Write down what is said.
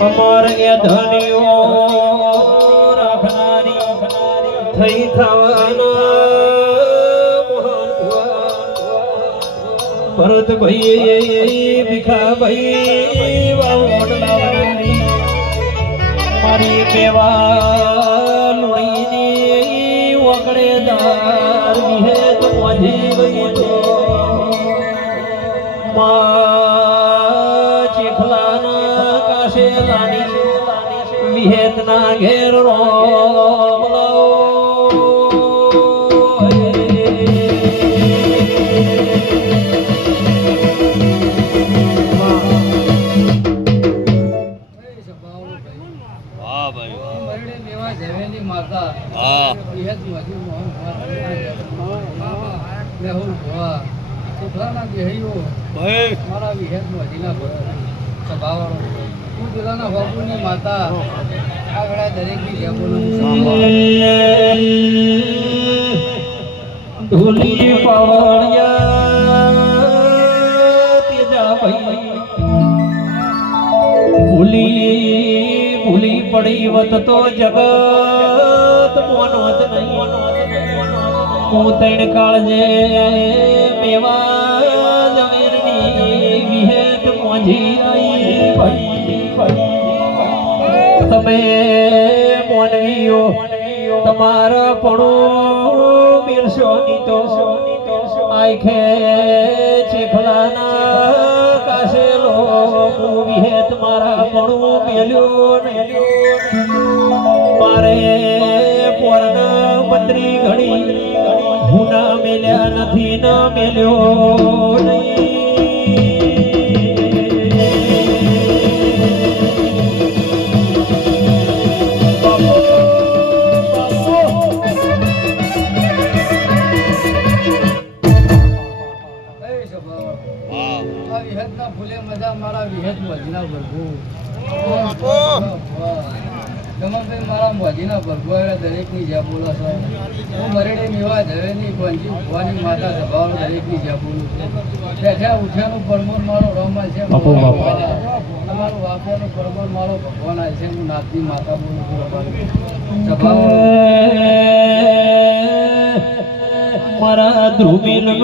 અમર એ ધનિયો રાખનારી થઈ થવાના ભરત ભાઈ ભીખા ભાઈ વાવડ લાવનારી મારી કેવા લુણીની વગડેદાર વિહેત મોજી ગઈ તો માં ચીખલાના કાશે લાની વિહેતના ઘેર રો મારા વિહેત મજીના સ્વભાવ તું પેલાના બાપુની માતા આગળ દરેકની ઢોલી પાવળિયા તેજા ભાઈ ભૂલી પડી વત તો જગત મોનોત નહીં હું તૈણ કાળજે મેવા જમીરની વિહેત મોજી આઈ ભાઈ તમે મોનવીઓ તમારા પણો મિરશો ની તો આખે ચેખલાના કાશેલો વિહેત મારા પણો મેલ્યો મારે પોરણ મંત્રી ઘડી હું ના મેલ્યા નથી ના મેલ્યો નહીં ભૂલે મજા મારા વિહેત મજીના ભરભુ ગમનભાઈ મારા મોજીના ભરભુ દરેકની જ્યાં બોલો છો હું મરેડે મેવા ધરેની પંજી ભવાની માતા સ્વભાવ દરેકની જ્યાં બોલું છું બેઠા ઉઠ્યાનું પરમોન મારો રમલ છે તમારું વાપ્યાનું પરમોન મારો ભગવાન આવે છે હું નાથની માતા બોલું છું સ્વભાવ મારા ધ્રુવીલનું